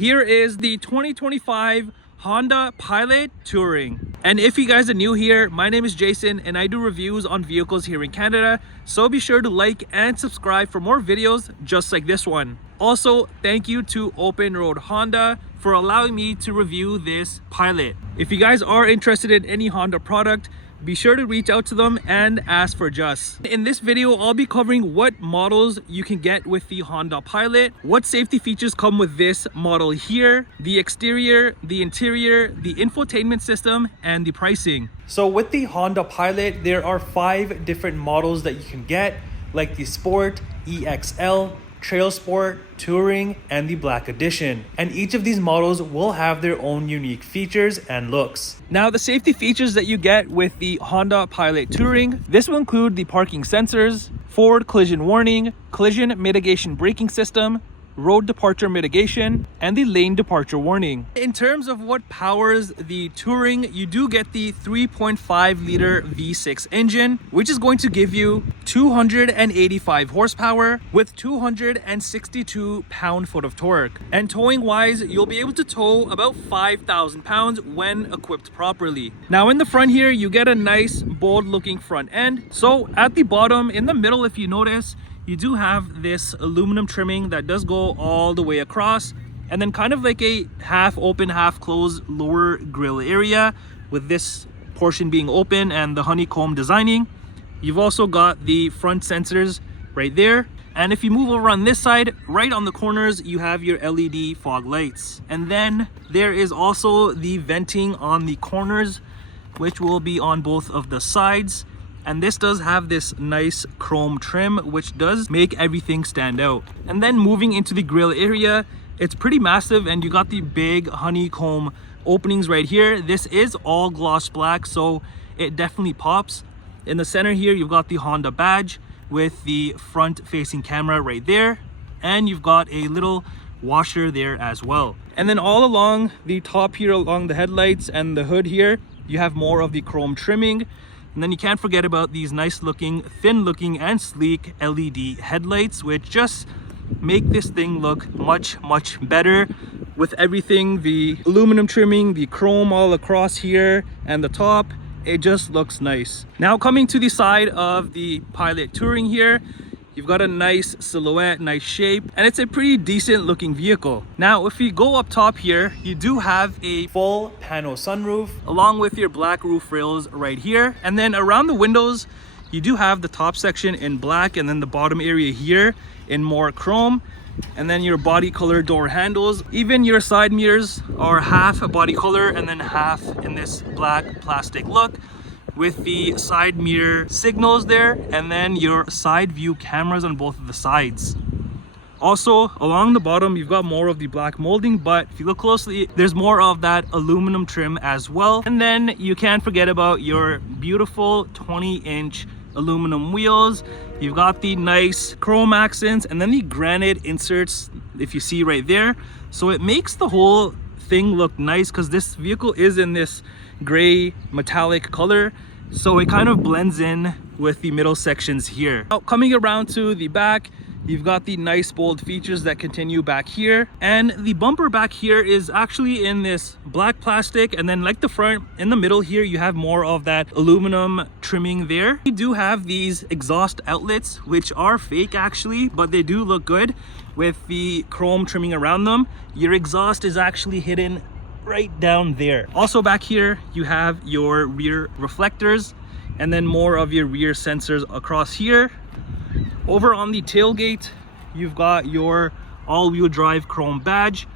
Here is the 2025 Honda Pilot Touring. And if you guys are new here, my name is Jason and I do reviews on vehicles here in Canada. So be sure to like and subscribe for more videos just like this one. Also, thank you to OpenRoad Honda for allowing me to review this Pilot. If you guys are interested in any Honda product, be sure to reach out to them and ask for Just. In this video, I'll be covering what models you can get with the Honda Pilot, what safety features come with this model here, the exterior, the interior, the infotainment system, and the pricing. So with the Honda Pilot, there are 5 different models that you can get, like the Sport, EXL, Trailsport, Touring, and the Black Edition. And each of these models will have their own unique features and looks. Now, the safety features that you get with the Honda Pilot Touring, this will include the parking sensors, forward collision warning, collision mitigation braking system, road departure mitigation, and the lane departure warning. In terms of what powers the Touring, you do get the 3.5 liter V6 engine, which is going to give you 285 horsepower with 262 pound-foot of torque. And towing wise, you'll be able to tow about 5,000 pounds when equipped properly. Now in the front here, you get a nice bold looking front end. So at the bottom, in the middle, if you notice, you do have this aluminum trimming that does go all the way across, and then kind of like a half open, half closed lower grille area with this portion being open and the honeycomb designing. You've also got the front sensors right there. And if you move over on this side, right on the corners, you have your LED fog lights. And then there is also the venting on the corners, which will be on both of the sides. And this does have this nice chrome trim, which does make everything stand out. And then moving into the grille area, it's pretty massive and you got the big honeycomb openings right here. This is all gloss black, so it definitely pops. In the center here, you've got the Honda badge with the front facing camera right there. And you've got a little washer there as well. And then all along the top here, along the headlights and the hood here, you have more of the chrome trimming. And then you can't forget about these nice looking, thin looking and sleek LED headlights, which just make this thing look much better with everything, the aluminum trimming, the chrome all across here and the top. It just looks nice. Now coming to the side of the Pilot Touring here, you've got a nice silhouette, nice shape, and it's a pretty decent looking vehicle. Now, if you go up top here, you do have a full panel sunroof along with your black roof rails right here. And then around the windows, you do have the top section in black and then the bottom area here in more chrome. And then your body color door handles. Even your side mirrors are half a body color and then half in this black plastic look, with the side mirror signals there, and then your side view cameras on both of the sides. Also, along the bottom, you've got more of the black molding, but if you look closely, there's more of that aluminum trim as well. And then you can't forget about your beautiful 20-inch aluminum wheels. You've got the nice chrome accents and then the granite inserts, if you see right there. So it makes the whole thing look nice because this vehicle is in this gray metallic color, so it kind of blends in with the middle sections here. Now, coming around to the back, you've got the nice bold features that continue back here, and the bumper back here is actually in this black plastic, and then like the front, in the middle here you have more of that aluminum trimming there. You do have these exhaust outlets, which are fake actually, but they do look good with the chrome trimming around them. Your exhaust is actually hidden right down there. Also back here you have your rear reflectors and then more of your rear sensors across here. Over on the tailgate, you've got your all-wheel drive chrome badge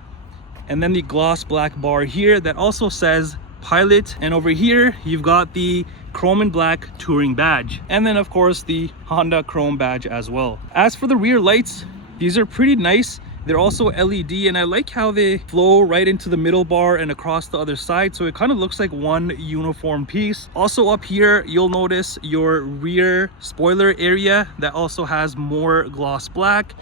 and then the gloss black bar here that also says Pilot. And over here you've got the chrome and black Touring badge, and then of course the Honda chrome badge as well. As for the rear lights, these are pretty nice. They're also LED, and I like how they flow right into the middle bar and across the other side, so it kind of looks like one uniform piece. Also up here, you'll notice your rear spoiler area that also has more gloss black.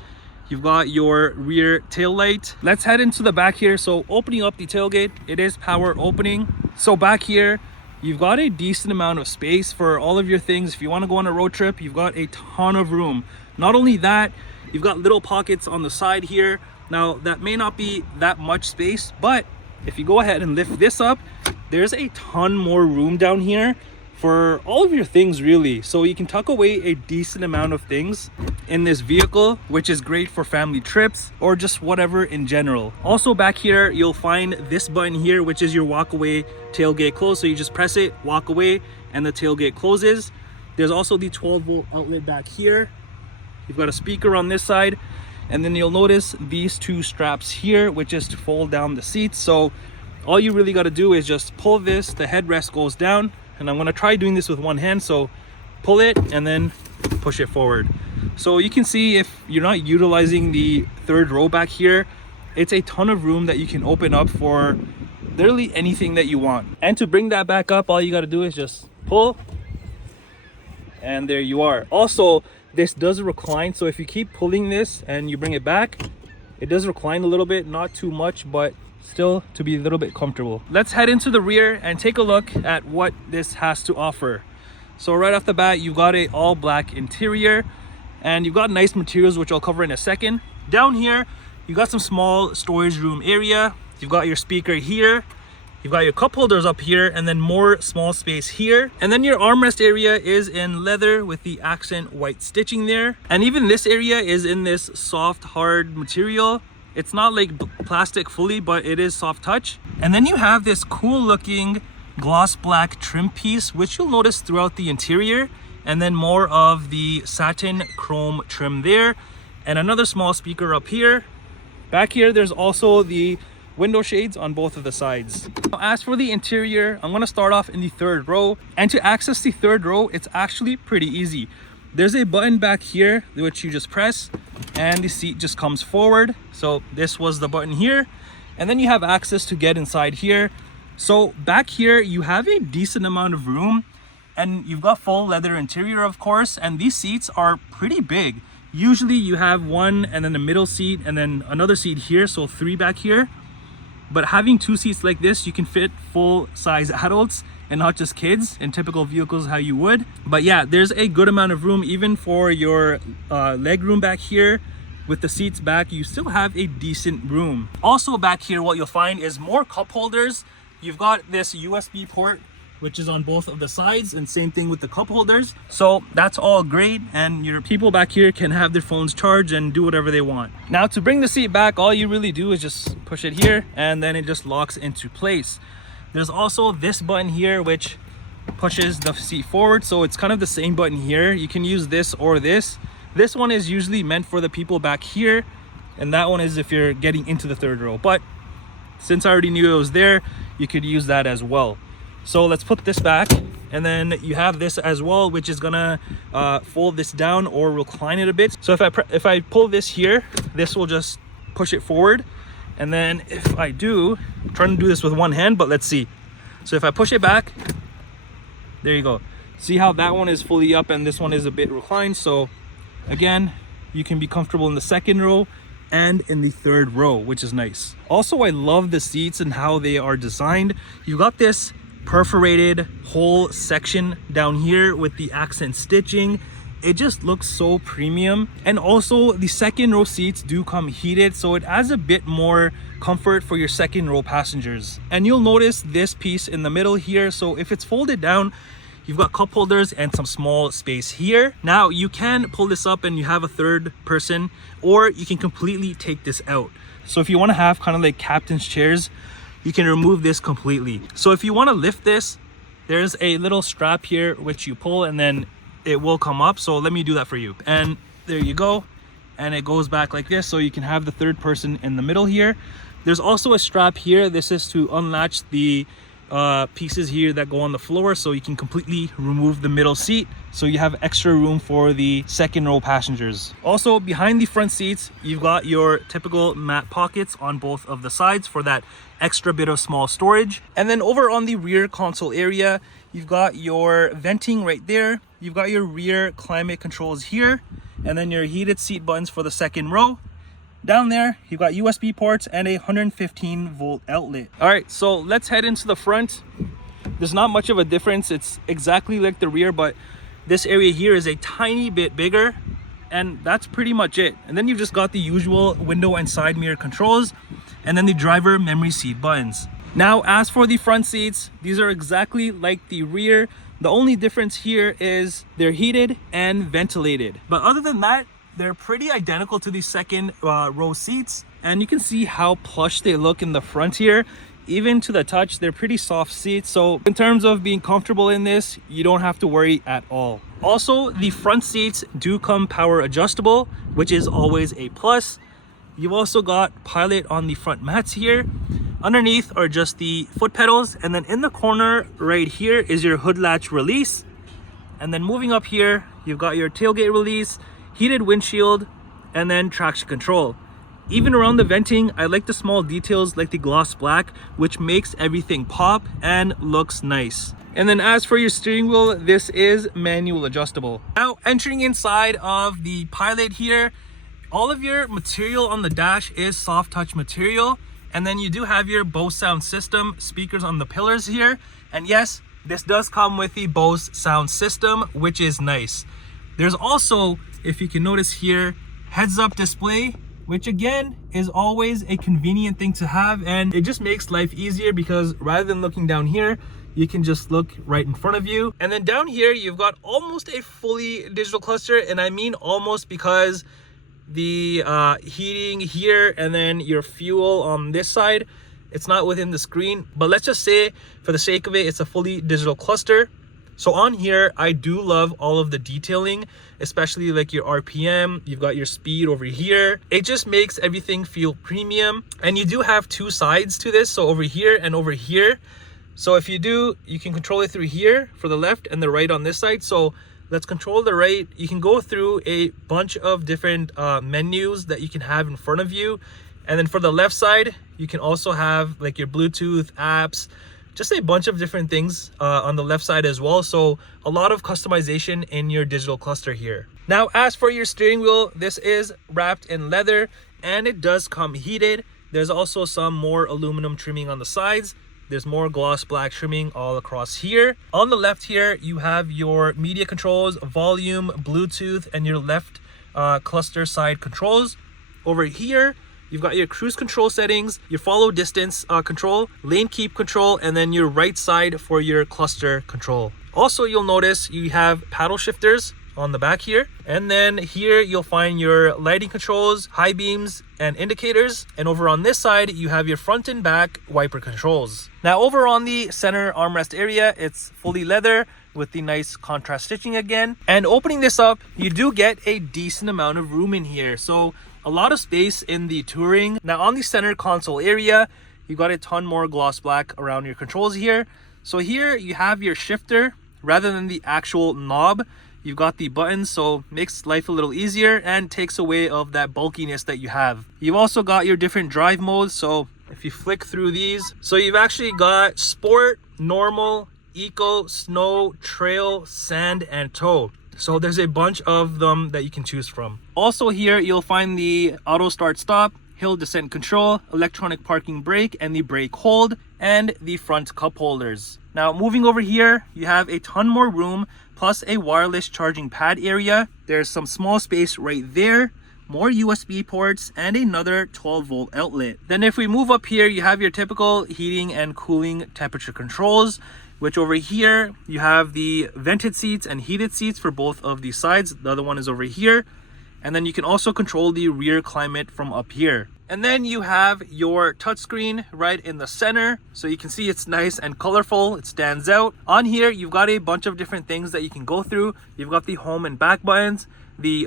You've got your rear tail light. Let's head into the back here. So opening up the tailgate, it is power opening. So back here, you've got a decent amount of space for all of your things. If you want to go on a road trip, you've got a ton of room. Not only that, you've got little pockets on the side here Now that may not be that much space, but if you go ahead and lift this up, there's a ton more room down here for all of your things really. So you can tuck away a decent amount of things in this vehicle, which is great for family trips or just whatever in general. Also back here, you'll find this button here, which is your walk away tailgate close. So you just press it, walk away, and the tailgate closes. There's also the 12-volt outlet back here. You've got a speaker on this side, and then you'll notice these two straps here, which is to fold down the seats. So all you really got to do is just pull this, the headrest goes down, and I'm going to try doing this with one hand. So pull it and then push it forward. So you can see if you're not utilizing the third row back here, it's a ton of room that you can open up for literally anything that you want. And to bring that back up, all you got to do is just pull, and there you are. Also, this does recline, so if you keep pulling this and you bring it back, it does recline a little bit, not too much, but still to be a little bit comfortable. Let's head into the rear and take a look at what this has to offer. So right off the bat, you got a all black interior, and you've got nice materials, which I'll cover in a second. Down here, you got some small storage room area. You've got your speaker here. You've got your cup holders up here, and then more small space here. And then your armrest area is in leather with the accent white stitching there. And even this area is in this soft, hard material. It's not like plastic fully, but it is soft touch. And then you have this cool looking gloss black trim piece, which you'll notice throughout the interior. And then more of the satin chrome trim there. And another small speaker up here. Back here, there's also the window shades on both of the sides. As for the interior, I'm going to start off in the third row, and to access the third row, it's actually pretty easy. There's a button back here which you just press and the seat just comes forward. So this was the button here, and then you have access to get inside here. So back here you have a decent amount of room, and you've got full leather interior, of course, and these seats are pretty big. Usually you have one and then the middle seat and then another seat here, so 3 back here. But having 2 seats like this, you can fit full-size adults and not just kids in typical vehicles how you would. But yeah, there's a good amount of room even for your legroom back here. With the seats back, you still have a decent room. Also back here, what you'll find is more cup holders. You've got this USB port, which is on both of the sides, and same thing with the cup holders. So that's all great, and your people back here can have their phones charged and do whatever they want. Now to bring the seat back, all you really do is just push it here, and then it just locks into place. There's also this button here which pushes the seat forward, so it's kind of the same button here. You can use this or this. This one is usually meant for the people back here, and that one is if you're getting into the third row. But since I already knew it was there, you could use that as well. So let's put this back, and then you have this as well, which is gonna fold this down or recline it a bit. So if I pull this here, this will just push it forward. And then if I do, I'm trying to do this with one hand, but let's see. So if I push it back, there you go. See how that one is fully up and this one is a bit reclined. So again, you can be comfortable in the second row and in the third row, which is nice. Also, I love the seats and how they are designed. You got this perforated whole section down here with the accent stitching. It just looks so premium. And also the second row seats do come heated, so it adds a bit more comfort for your second row passengers. And you'll notice this piece in the middle here, so if it's folded down, you've got cup holders and some small space here. Now you can pull this up and you have a third person, or you can completely take this out. So if you want to have kind of like captain's chairs, you can remove this completely. So if you want to lift this, there's a little strap here which you pull and then it will come up. So let me do that for you. And there you go. And it goes back like this, so you can have the third person in the middle here. There's also a strap here. This is to unlatch the pieces here that go on the floor, so you can completely remove the middle seat, so you have extra room for the second row passengers. Also, behind the front seats, you've got your typical mat pockets on both of the sides for that extra bit of small storage. And then over on the rear console area, you've got your venting right there. You've got your rear climate controls here, and then your heated seat buttons for the second row. Down there, you've got USB ports and a 115 volt outlet. All right, so let's head into the front. There's not much of a difference. It's exactly like the rear, but this area here is a tiny bit bigger. and that's pretty much it. And then you've just got the usual window and side mirror controls, and then the driver memory seat buttons. Now, as for the front seats, these are exactly like the rear. The only difference here is they're heated and ventilated. But other than that, they're pretty identical to the second row seats. And you can see how plush they look in the front here. Even to the touch, they're pretty soft seats. So in terms of being comfortable in this, you don't have to worry at all. Also, the front seats do come power adjustable, which is always a plus. You've also got Pilot on the front mats here. Underneath are just the foot pedals, and then in the corner right here is your hood latch release. And then moving up here, you've got your tailgate release, heated windshield, and then traction control. Even around the venting, I like the small details like the gloss black, which makes everything pop and looks nice. And then as for your steering wheel, this is manual adjustable. Now, entering inside of the Pilot here, all of your material on the dash is soft touch material. And then you do have your Bose sound system speakers on the pillars here. And yes, this does come with the Bose sound system, which is nice. There's also, if you can notice here, heads up display, which again is always a convenient thing to have. And it just makes life easier because rather than looking down here, you can just look right in front of you. And then down here, you've got almost a fully digital cluster. And I mean almost because the heating here and then your fuel on this side, it's not within the screen, but let's just say for the sake of it, it's a fully digital cluster. So on here, I do love all of the detailing, especially like your RPM. You've got your speed over here. It just makes everything feel premium. And you do have two sides to this, so over here and over here. So if you do, you can control it through here for the left and the right on this side. So let's control the right. You can go through a bunch of different menus that you can have in front of you. And then for the left side, you can also have like your Bluetooth apps, just a bunch of different things on the left side as well. So a lot of customization in your digital cluster here. Now, as for your steering wheel, this is wrapped in leather and it does come heated. There's also some more aluminum trimming on the sides. There's more gloss black trimming all across here. On the left here, you have your media controls, volume, Bluetooth, and your left cluster side controls. Over here, you've got your cruise control settings, your follow distance control, lane keep control, and then your right side for your cluster control. Also, you'll notice you have paddle shifters on the back here. And then here you'll find your lighting controls, high beams, and indicators. And over on this side, you have your front and back wiper controls. Now over on the center armrest area, it's fully leather with the nice contrast stitching again. And opening this up, you do get a decent amount of room in here. So a lot of space in the Touring. Now on the center console area, you got a ton more gloss black around your controls here. So here you have your shifter rather than the actual knob. You've got the buttons, so makes life a little easier and takes away of that bulkiness that you have. You've also got your different drive modes, so if you flick through these, so you've actually got sport, normal, eco, snow, trail, sand, and tow. So there's a bunch of them that you can choose from. Also here, you'll find the auto start stop, hill descent control, electronic parking brake, and the brake hold, and the front cup holders. Now moving over here, you have a ton more room, plus a wireless charging pad area. There's some small space right there, more USB ports, and another 12-volt outlet. Then if we move up here, you have your typical heating and cooling temperature controls, which over here, you have the vented seats and heated seats for both of these sides. The other one is over here. And then you can also control the rear climate from up here. And then you have your touchscreen right in the center. So you can see it's nice and colorful. It stands out. On here, you've got a bunch of different things that you can go through. You've got the home and back buttons, the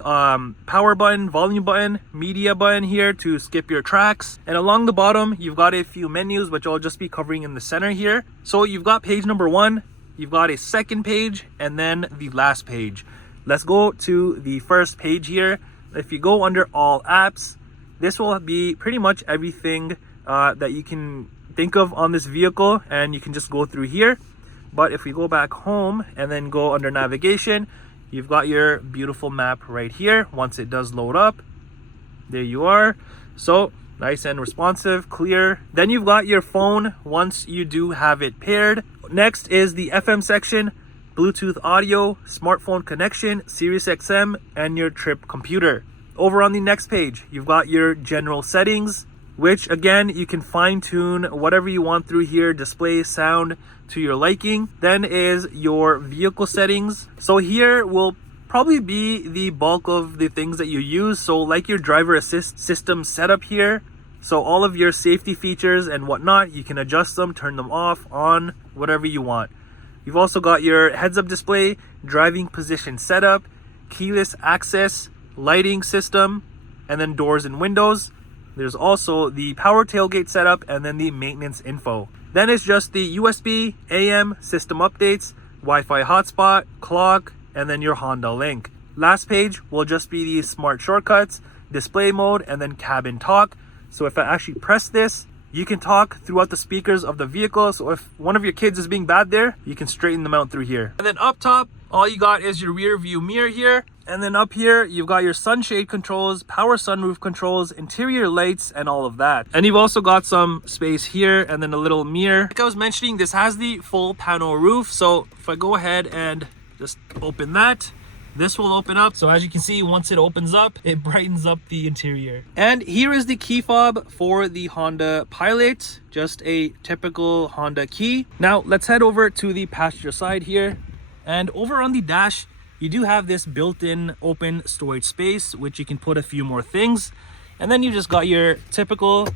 power button, volume button, media button here to skip your tracks. And along the bottom, you've got a few menus, which I'll just be covering in the center here. So you've got page number 1, you've got a second page, and then the last page. Let's go to the first page here. If you go under all apps, this will be pretty much everything that you can think of on this vehicle, and you can just go through here. But if we go back home and then go under navigation, you've got your beautiful map right here. Once it does load up, there you are. So nice and responsive, clear. Then you've got your phone once you do have it paired. Next is the FM section. Bluetooth audio, smartphone connection, Sirius XM, and your trip computer. Over on the next page, you've got your general settings, which again, you can fine tune whatever you want through here, display sound to your liking. Then is your vehicle settings. So here will probably be the bulk of the things that you use. So like your driver assist system setup here. So all of your safety features and whatnot, you can adjust them, turn them off, on, whatever you want. You've also got your heads-up display, driving position setup, keyless access, lighting system, and then doors and windows. There's also the power tailgate setup and then the maintenance info. Then it's just the USB, AM, system updates, Wi-Fi hotspot, clock, and then your Honda link. Last page will just be the smart shortcuts, display mode, and then cabin talk. So if I actually press this, you can talk throughout the speakers of the vehicle. So if one of your kids is being bad there, you can straighten them out through here. And then up top, all you got is your rear view mirror here. And then up here, you've got your sunshade controls, power sunroof controls, interior lights, and all of that. And you've also got some space here and then a little mirror. Like I was mentioning, this has the full panel roof. So if I go ahead and just open that, this will open up. So as you can see, once it opens up, it brightens up the interior. And here is the key fob for the Honda Pilot, just a typical Honda key. Now let's head over to the passenger side here. And over on the dash, you do have this built-in open storage space, which you can put a few more things. And then you just got your typical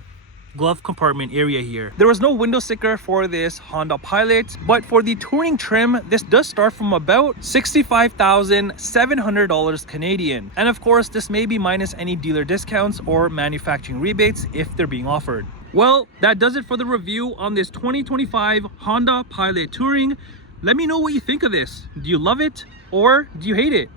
glove compartment area here. There was no window sticker for this Honda Pilot, but for the touring trim, this does start from about $65,700 Canadian. And of course, this may be minus any dealer discounts or manufacturing rebates if they're being offered. Well, that does it for the review on this 2025 Honda Pilot Touring. Let me know what you think of this. Do you love it or do you hate it?